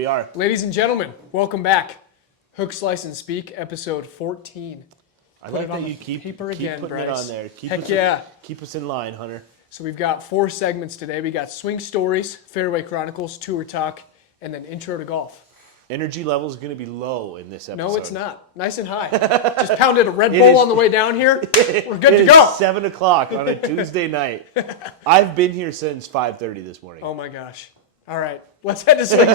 we are. Ladies and gentlemen, welcome back. Hook, Slice, and Speak, episode 14. I like that you keep putting it on there. Keep us in line, Hunter. So we've got 4 segments today. We got Swing Stories, Fairway Chronicles, Tour Talk, and then Intro to Golf. Energy level is going to be low in this episode. No, it's not. Nice and high. Just pounded a Red Bull on the way down here. We're good to go. 7 o'clock on a Tuesday night. I've been here since 5:30 this morning. Oh, my gosh. All right. Let's head to Swing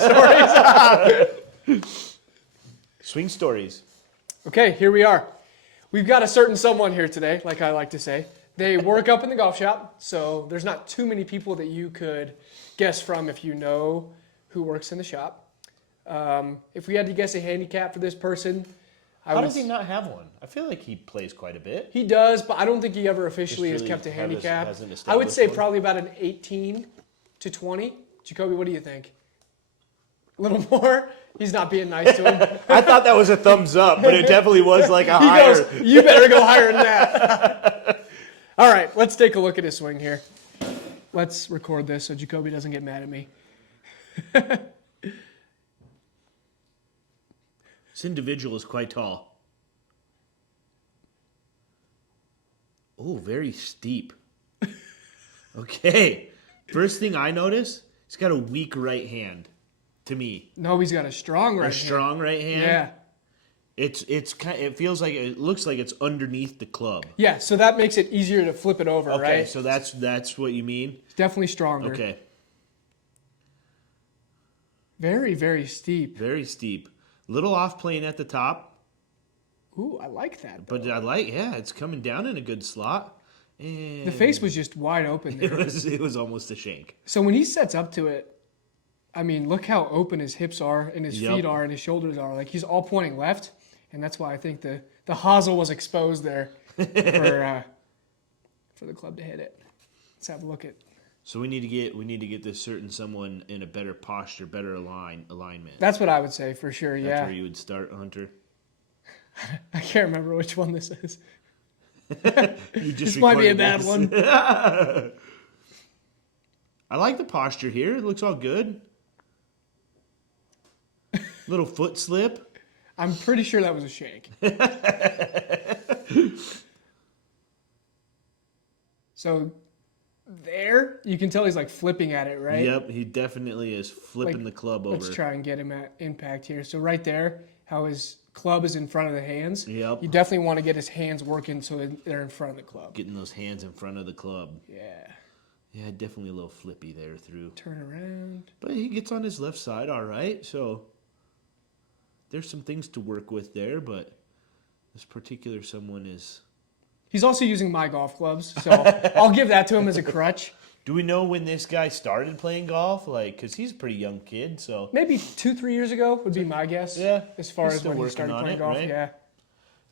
Stories. Swing Stories. Okay, here we are. We've got a certain someone here today, like I like to say. They work up in the golf shop, so there's not too many people that you could guess from if you know who works in the shop. If we had to guess a handicap for this person, How does he not have one? I feel like he plays quite a bit. He does, but I don't think he ever officially has kept a handicap. I would say probably about an 18 to 20. Jacoby, what do you think? A little more? He's not being nice to him. I thought that was a thumbs up, but it definitely was like a higher. He goes, you better go higher than that. All right, let's take a look at his swing here. Let's record this so Jacoby doesn't get mad at me. This individual is quite tall. Oh, very steep. Okay. First thing I notice, he's got a weak right hand. To me. No, he's got a strong right hand. A strong right hand? Yeah. It feels like it looks like it's underneath the club. Yeah, so that makes it easier to flip it over, right? Okay, so that's what you mean? It's definitely stronger. Okay. Very, very steep. Very steep. Little off plane at the top. Ooh, I like that. Though. But it's coming down in a good slot. And the face was just wide open there. It was almost a shank. So when he sets up to it, I mean, look how open his hips are and his feet are and his shoulders are. Like, he's all pointing left, and that's why I think the hosel was exposed there for the club to hit it. Let's have a look at. So we need to get this certain someone in a better posture, better alignment. That's what I would say for sure. That's where you would start, Hunter. I can't remember which one this is. This might be a bad one. I like the posture here. It looks all good. Little foot slip. I'm pretty sure that was a shank. So there, you can tell he's like flipping at it, right? Yep, he definitely is flipping the club over. Let's try and get him at impact here. So right there, how his club is in front of the hands. Yep. You definitely want to get his hands working so they're in front of the club. Getting those hands in front of the club. Yeah. Yeah, definitely a little flippy there through. Turn around. But he gets on his left side all right, so there's some things to work with there, but this particular someone is... He's also using my golf clubs, so I'll give that to him as a crutch. Do we know when this guy started playing golf? Like, because he's a pretty young kid, so... Maybe 2-3 years ago would be my guess. Yeah. As far as when he started playing golf, right? Yeah.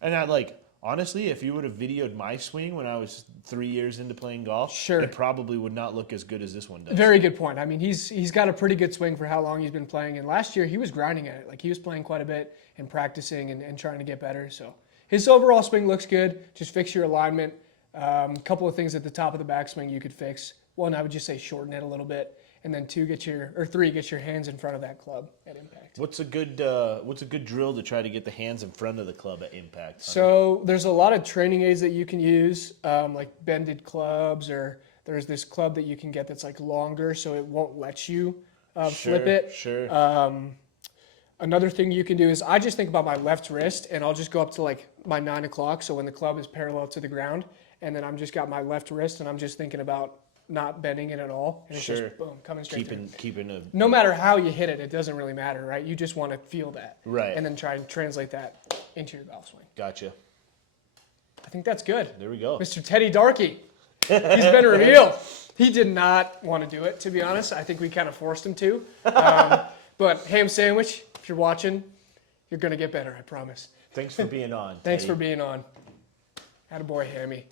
And honestly, if you would have videoed my swing when I was 3 years into playing golf, sure, it probably would not look as good as this one does. Very good point. I mean, he's got a pretty good swing for how long he's been playing, and last year he was grinding at it. Like, he was playing quite a bit and practicing and trying to get better. So his overall swing looks good. Just fix your alignment. A couple of things at the top of the backswing you could fix. One, I would just say shorten it a little bit, and then 3, get your hands in front of that club at impact. What's a good drill to try to get the hands in front of the club at impact? So there's a lot of training aids that you can use, like bended clubs, or there's this club that you can get that's like longer, so it won't let you flip it. Sure. Another thing you can do is I just think about my left wrist, and I'll just go up to like my 9 o'clock, so when the club is parallel to the ground, and then I'm just got my left wrist, and I'm just thinking about not bending it at all, and it's just boom, coming straight through. No matter how you hit it, it doesn't really matter, right? You just want to feel that, right? And then try and translate that into your golf swing. Gotcha. I think that's good. There we go. Mr. Teddy Darkey, he's been revealed. He did not want to do it, to be honest. I think we kind of forced him to. But Ham Sandwich, if you're watching, you're gonna get better, I promise. Thanks for being on. Thanks for being on. Attaboy, Hammy.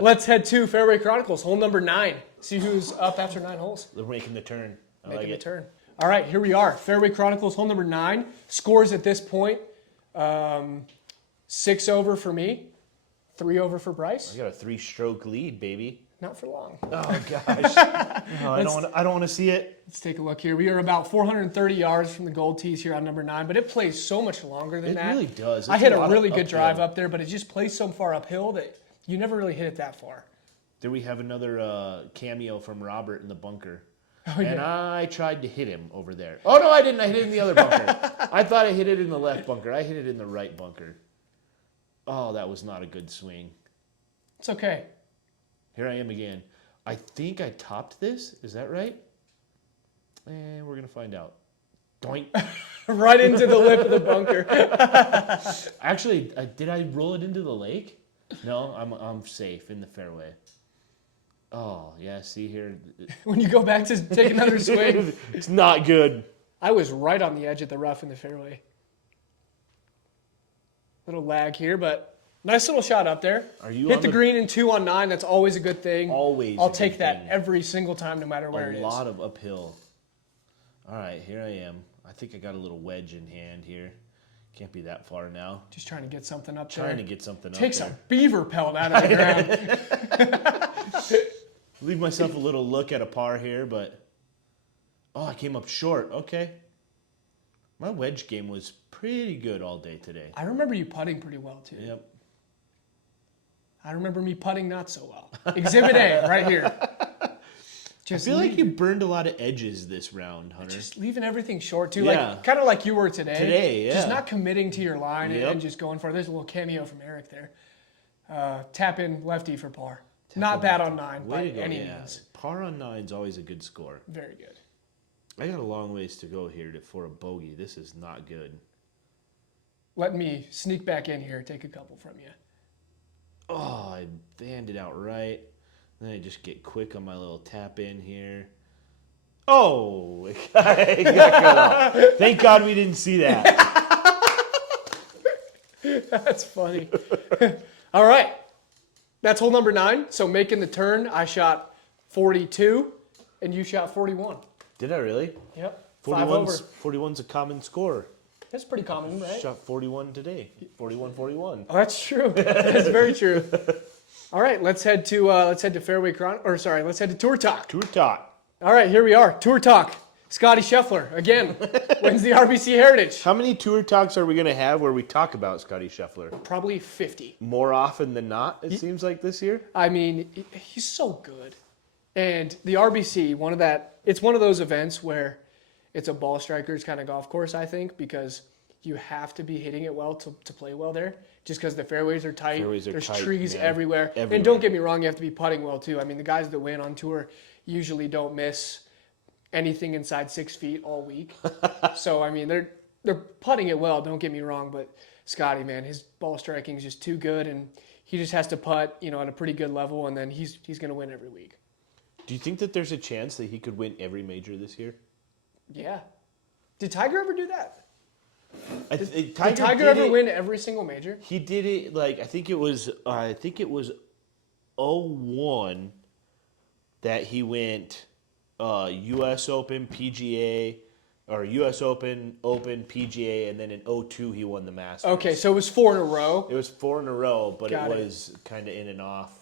Let's head to Fairway Chronicles, hole number 9. See who's up after 9 holes. They're making the turn. Making the turn. All right, here we are. Fairway Chronicles, hole number 9. Scores at this point, 6 over for me, 3 over for Bryce. I got a 3-stroke lead, baby. Not for long. Oh gosh. No, I don't want to see it. Let's take a look here. We are about 430 yards from the gold tees here on number 9, but it plays so much longer than that. It really does. I It's hit a a lot really of good uphill. drive up there, but it just plays so far uphill that you never really hit it that far. There we have another cameo from Robert in the bunker. Oh, yeah. And I tried to hit him over there. Oh, no, I didn't. I hit it in the other bunker. I thought I hit it in the left bunker. I hit it in the right bunker. Oh, that was not a good swing. It's okay. Here I am again. I think I topped this. Is that right? And we're going to find out. Doink. Right into the lip of the bunker. Actually, did I roll it into the lake? No, I'm safe in the fairway. Oh, yeah, see here. When you go back to take another swing. It's not good. I was right on the edge of the rough in the fairway. Little lag here, but nice little shot up there. Are you Hit on the green in 2 on 9. That's always a good thing. Always I'll a take good that thing. every single time, no matter where it A is. lot of uphill. All right, here I am. I think I got a little wedge in hand here. Can't be that far now. Just trying to get something up there. Trying to get something Takes up a there. beaver pelt out of the ground. Leave myself a little look at a par here, but... Oh, I came up short. Okay. My wedge game was pretty good all day today. I remember you putting pretty well, too. Yep. I remember me putting not so well. Exhibit A, right here. I Just feel like you burned a lot of edges this round, Hunter. Just leaving everything short, too. Yeah. Like kind of like you were today. Today, yeah. Just not committing to your line Yep. and just going for it. There's a little cameo from Eric there. Tap in lefty for par. Not bad on 9 by Way to go, any yeah. means. Par on 9's always a good score. Very good. I got a long ways to go here for a bogey. This is not good. Let me sneak back in here, take a couple from you. Oh, I banned it out right. Then I just get quick on my little tap in here. Oh, I got cut off. Thank God we didn't see that. That's funny. All right. That's hole number 9. So making the turn, I shot 42, and you shot 41. Did I really? Yep. 5 over. 41's a common score. That's pretty common, right? Shot 41 today. 41-41. Oh, that's true. That's very true. All right, let's head to Fairway let's head to Tour Talk. Tour Talk. All right, here we are. Tour Talk. Scotty Scheffler again wins the RBC Heritage. How many Tour Talks are we going to have where we talk about Scotty Scheffler? Probably 50. More often than not, it seems like this year. I mean, he's so good. And the RBC, it's one of those events where it's a ball striker's kind of golf course, I think, because you have to be hitting it well to play well there. Just because the fairways are tight. There's tight, trees man. everywhere. And don't get me wrong, you have to be putting well too. I mean, the guys that win on tour usually don't miss anything inside 6 feet all week. So, I mean, they're putting it well, don't get me wrong, but Scotty, man, his ball striking is just too good, and he just has to putt, at a pretty good level, and then he's going to win every week. Do you think that there's a chance that he could win every major this year? Yeah. Did Tiger ever do that? Did Tiger ever win every single major? He did it I think it was 01 that he went U.S. Open, PGA, or U.S. Open, PGA, and then in 02 he won the Masters. Okay, so it was 4 in a row. It was 4 in a row, but Got it it. was kind of in and off,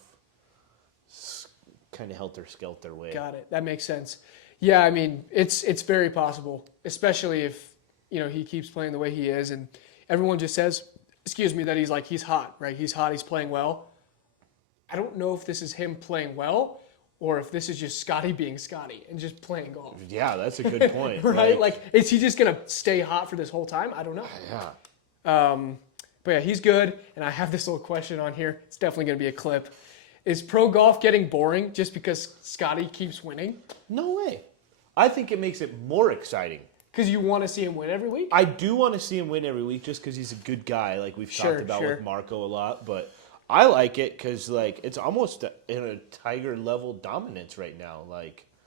kind of helter-skelter way. Got it. That makes sense. Yeah, I mean, it's very possible, especially if, he keeps playing the way he is, and everyone just says, that he's hot, right? He's hot, he's playing well. I don't know if this is him playing well or if this is just Scotty being Scotty and just playing golf. Yeah, that's a good point. Right? Like, is he just going to stay hot for this whole time? I don't know. Yeah. But yeah, he's good, and I have this little question on here. It's definitely going to be a clip. Is pro golf getting boring just because Scotty keeps winning? No way. I think it makes it more exciting. Because you want to see him win every week? I do want to see him win every week just because he's a good guy, like we've talked about with Marco a lot. But I like it because it's almost in a Tiger level dominance right now.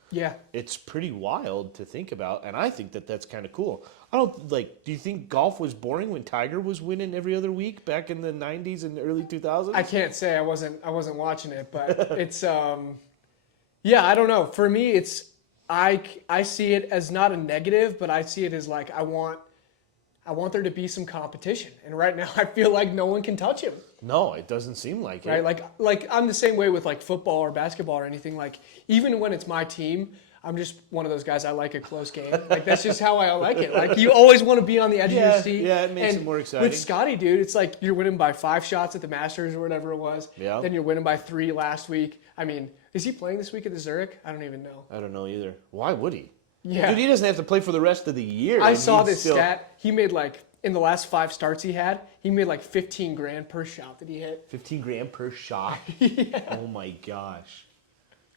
Yeah. It's pretty wild to think about, and I think that that's kind of cool. Do you think golf was boring when Tiger was winning every other week back in the 90s and early 2000s? I can't say I wasn't watching it, but it's yeah, I don't know. For me, it's I see it as not a negative, but I see it as I want I want there to be some competition. And right now, I feel like no one can touch him. No, it doesn't seem like Right? it. Like I'm the same way with like football or basketball or anything. Like even when it's my team, I'm just one of those guys. I like a close game. Like that's just how I like it. Like you always want to be on the edge of your seat. Yeah, it makes and it more exciting. With Scotty, dude, it's like you're winning by 5 shots at the Masters or whatever it was. Yeah. Then you're winning by 3 last week. I mean, is he playing this week at the Zurich? I don't even know. I don't know either. Why would he? Yeah. Dude, he doesn't have to play for the rest of the year. I and saw he'd this still- stat. He made like in the last 5 starts he made like 15 grand per shot that he hit. 15 grand per shot. Oh my gosh.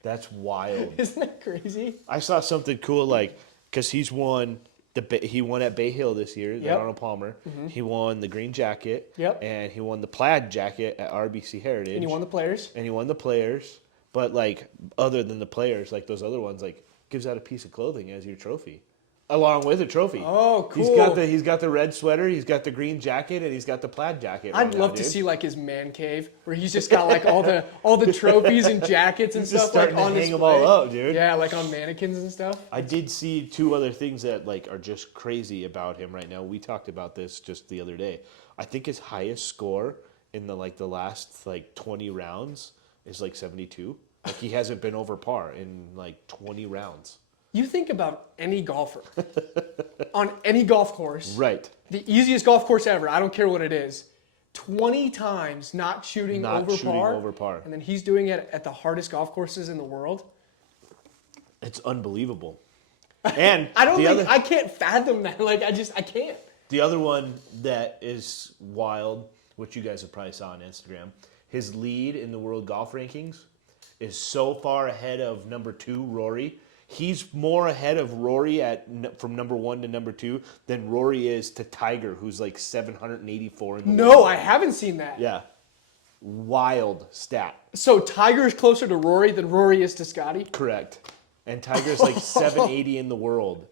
That's wild. Isn't that crazy? I saw something cool like because he won at Bay Hill this year, the Yep. Arnold Palmer. He won the green jacket. Yep. And he won the plaid jacket at RBC Heritage. And he won the Players. And he won the Players. But like other than the Players, like those other ones, like gives out a piece of clothing as your trophy. Along with a trophy. Oh, cool. He's got the red sweater, he's got the green jacket, and he's got the plaid jacket. I'd right love now, to dude. see like his man cave where he's just got like all the trophies and jackets and He's just stuff like starting to on hang them display. all up, dude. Yeah, like on mannequins and stuff. I did see 2 other things that like are just crazy about him right now. We talked about this just the other day. I think his highest score in the last 20 rounds is like 72. Like he hasn't been over par in like 20 rounds. You think about any golfer on any golf course, Right. the easiest golf course ever, I don't care what it is, 20 times not shooting over par. And then he's doing it at the hardest golf courses in the world. It's unbelievable. And I can't fathom that. Like I can't. the other one that is wild, which you guys have probably saw on Instagram, his lead in the world golf rankings is so far ahead of number 2, Rory. He's more ahead of Rory from number 1 to number 2 than Rory is to Tiger, who's like 784 in the world. No, I haven't seen that. Yeah. Wild stat. So Tiger is closer to Rory than Rory is to Scotty? Correct. And Tiger's like 780 in the world.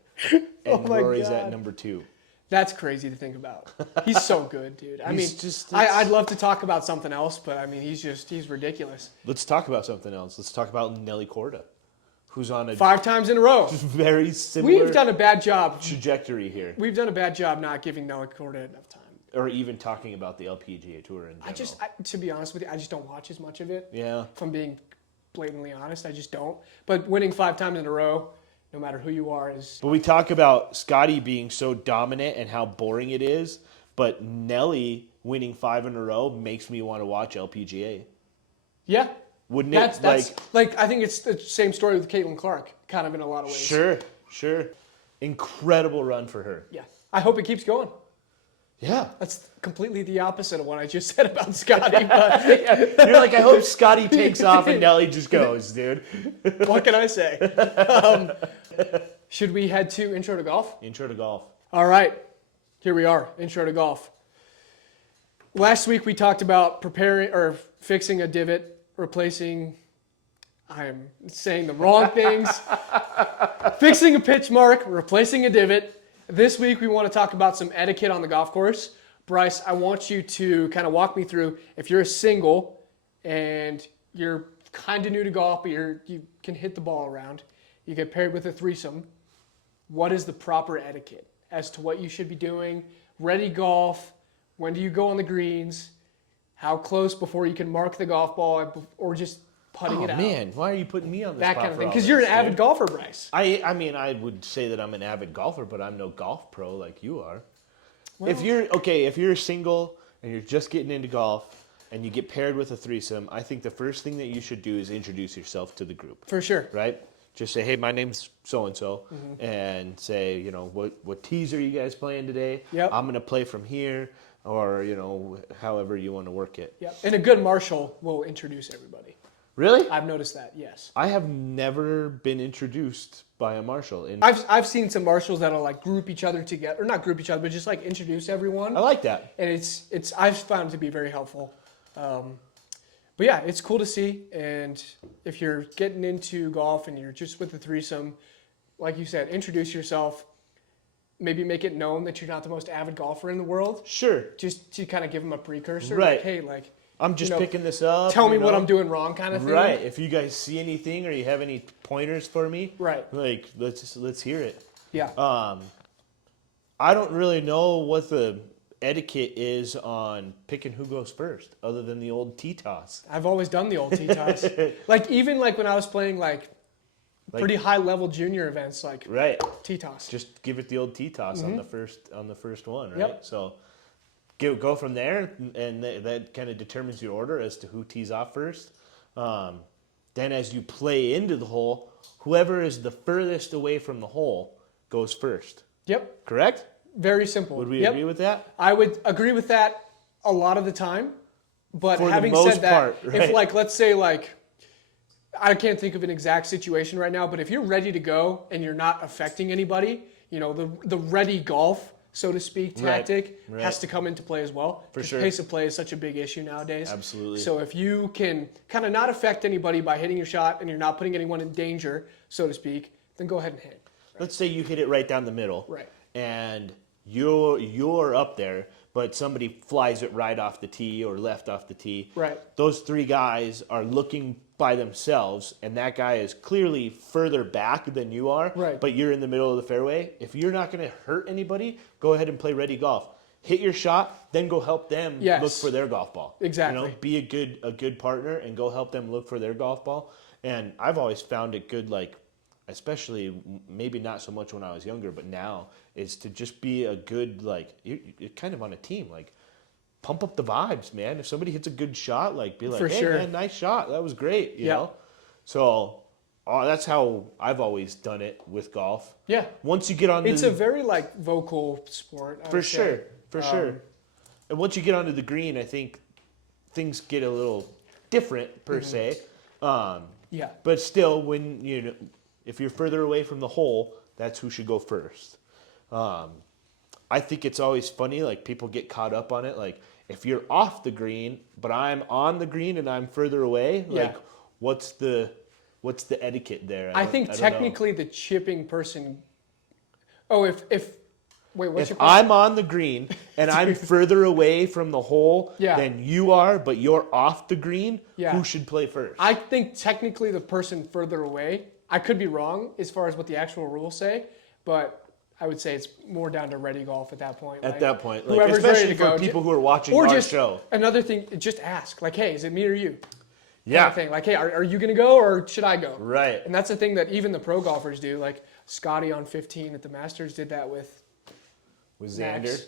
And my Rory's God. at number 2. That's crazy to think about. He's so good, dude. I mean, He's just- I'd love to talk about something else, but I mean, he's ridiculous. Let's talk about something else. Let's talk about Nelly Korda, who's on a 5 times in a row. very similar We've done a bad job. trajectory here. We've done a bad job not giving Noah Corda enough time. Or even talking about the LPGA Tour in general. To be honest with you, I just don't watch as much of it. Yeah. If I'm being blatantly honest, I just don't. But winning 5 times in a row, no matter who you are, is... But we talk about Scotty being so dominant and how boring it is, but Nelly winning 5 in a row makes me want to watch LPGA. Yeah. Wouldn't it? That's like, I think it's the same story with Caitlin Clark, kind of in a lot of ways. Sure. Incredible run for her. Yeah. I hope it keeps going. Yeah. That's completely the opposite of what I just said about Scotty, but You're like, I hope Scotty takes off and Nelly just goes, dude. what can I say? Should we head to Intro to Golf? Intro to golf. All right. Here we are, Intro to Golf. Last week we talked about preparing or fixing a divot, replacing, I am saying the wrong things, fixing a pitch mark, replacing a divot. This week we want to talk about some etiquette on the golf course. Bryce, I want you to kind of walk me through, if you're a single and you're kind of new to golf, but you can hit the ball around, you get paired with a threesome, what is the proper etiquette as to what you should be doing? Ready golf, when do you go on the greens, how close before you can mark the golf ball, or just putting it out? Man, why are you putting me on this That spot kind of for thing, all because this, you're an dude? avid golfer, Bryce. I mean, I would say that I'm an avid golfer, but I'm no golf pro like you are. Well- if you're single and you're just getting into golf and you get paired with a threesome, I think the first thing that you should do is introduce yourself to the group, For sure. right? Just say, hey, my name's so-and-so, Mm-hmm. and say, what tees are you guys playing today? Yep. I'm going to play from here, or, however you want to work it. Yep. And a good marshal will introduce everybody. Really? I've noticed that, yes. I have never been introduced by a marshal. I've seen some marshals that'll like group each other together, or not group each other, but just like introduce everyone. I like that. And it's I've found it to be very helpful. But yeah, it's cool to see. And if you're getting into golf and you're just with the threesome, like you said, introduce yourself. Maybe make it known that you're not the most avid golfer in the world. Sure. Just to kind of give them a precursor. Right. Like, hey, like, I'm just picking this up. tell me what I'm doing wrong, kind of thing. Right. If you guys see anything or you have any pointers for me, Right. like let's hear it. Yeah. I don't really know what the etiquette is on picking who goes first, other than the old tee toss. I've always done the old tee toss. Like even like when I was playing like pretty high level junior events, like Right. tee toss. Just give it the old tee toss on the first one, right? Yep. So go from there, and that kind of determines your order as to who tees off first. Then as you play into the hole, whoever is the furthest away from the hole goes first. Yep. Correct? Very simple. Would we agree with that? I would agree with that a lot of the time. But For the having most said that, part, right? if like, let's say like, I can't think of an exact situation right now, but if you're ready to go and you're not affecting anybody, you know, the ready golf, so to speak, tactic has to come into play as well. For 'Cause sure. pace of play is such a big issue nowadays. Absolutely. So if you can kind of not affect anybody by hitting your shot and you're not putting anyone in danger, so to speak, then go ahead and hit. Let's say you hit it right down the middle. Right. And you're up there, but somebody flies it right off the tee or left off the tee. Right. Those three guys are looking by themselves, and that guy is clearly further back than you are. Right. But you're in the middle of the fairway. If you're not going to hurt anybody, go ahead and play ready golf. Hit your shot, then go help them Yes. look for their golf ball. Exactly. You know, be a good partner and go help them look for their golf ball. And I've always found it good, like, especially maybe not so much when I was younger, but now is to just be a good, like, you're kind of on a team, like, pump up the vibes, man. If somebody hits a good shot, like, be like, For hey, sure. man, nice shot. That was great, you Yeah. know? So that's how I've always done it with golf. Yeah. Once you get on It's a very like vocal sport. I For would say. sure, for sure. And once you get onto the green, I think things get a little different, per se. Yeah. But still, when if you're further away from the hole, that's who should go first. I think it's always funny, like people get caught up on it. Like if you're off the green, but I'm on the green and I'm further away, Yeah. like what's the etiquette there? I think don't know. technically the chipping person. Oh, if wait, what's If your question? I'm on the green and I'm further away from the hole Yeah. than you are, but you're off the green, Yeah. who should play first? I think technically the person further away. I could be wrong as far as what the actual rules say, but I would say it's more down to ready golf at that point. At that point, like, whoever's especially ready to for go, people who are watching or our just show. another thing, just ask like, hey, is it me or you? Yeah. Kind of thing. Like, hey, are you gonna go or should I go? Right. And that's the thing that even the pro golfers do. Like Scotty on 15 at the Masters did that with With Max. Xander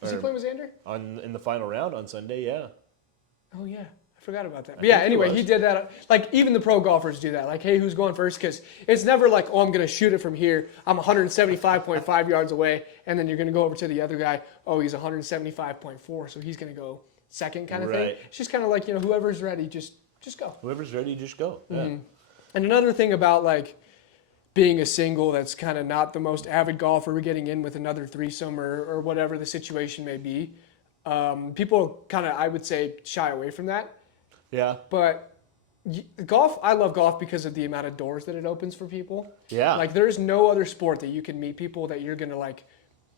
Was he Or- playing with Xander? in the final round on Sunday, yeah. Oh yeah, I forgot about that. But yeah, think he anyway, was. he did that. Like even the pro golfers do that. Like, hey, who's going first? Because it's never like, oh, I'm gonna shoot it from here. I'm 175.5 yards away, and then you're gonna go over to the other guy. Oh, he's 175.4, so he's gonna go second, kind of thing. Right. It's just kind of like whoever's ready, just go. Whoever's ready, just go. Yeah. And another thing about like being a single that's kind of not the most avid golfer, getting in with another threesome or whatever the situation may be, people kind of, I would say, shy away from that. Yeah. But golf, I love golf because of the amount of doors that it opens for people. Yeah. Like there's no other sport that you can meet people that you're gonna like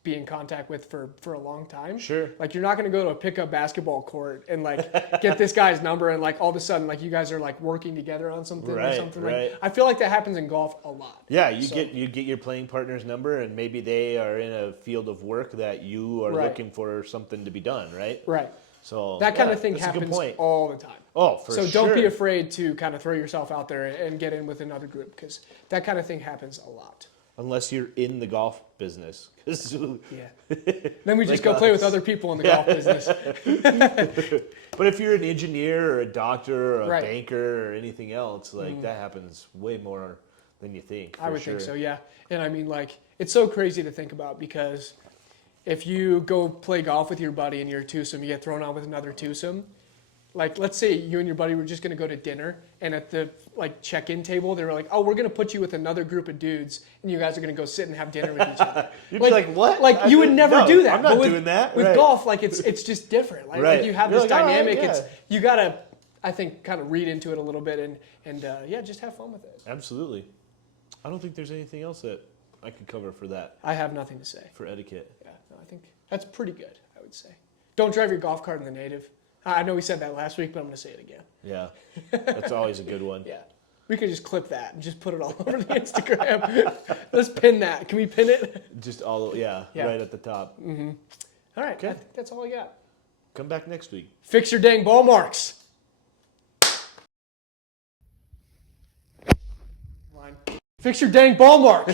be in contact with for a long time. Sure. Like you're not gonna go to a pickup basketball court and like get this guy's number and like all of a sudden like you guys are like working together on something or Right, something. right. Like I feel like that happens in golf a lot. Yeah, you So- get your playing partner's number, and maybe they are in a field of work that you are Right. looking for something to be done, right? Right. So That kind yeah, of thing that's a good happens point. all the time. Oh, for So sure. don't be afraid to kind of throw yourself out there and get in with another group because that kind of thing happens a lot. Unless you're in the golf business. 'Cause- Yeah. Then we just Like go play with us. other people in the golf business. But if you're an engineer or a doctor or a Right. banker or anything else, like that happens way more than you think. I for would sure. think so, yeah. And I mean, like, it's so crazy to think about because if you go play golf with your buddy and you're a twosome, you get thrown on with another twosome. Like, let's say you and your buddy were just going to go to dinner, and at the like check-in table, they were like, "Oh, we're going to put you with another group of dudes, and you guys are going to go sit and have dinner with each other." You'd be like, "What?" Like, you would never No, do that. I'm not But with, doing that. With Right. golf, like it's just different. Like, Right. like you have You're this like, "All right, dynamic. yeah." It's you gotta, I think, kind of read into it a little bit and yeah, just have fun with it. Absolutely. I don't think there's anything else that I could cover for that, I have nothing to say. for etiquette. Yeah, no, I think that's pretty good, I would say. Don't drive your golf cart in the native. I know we said that last week, but I'm going to say it again. Yeah. That's always a good one. Yeah. We could just clip that and just put it all over the Instagram. Let's pin that. Can we pin it? Just right at the top. All right. Okay. I think that's all I got. Come back next week. Fix your dang ball marks. Fix your dang ball mark.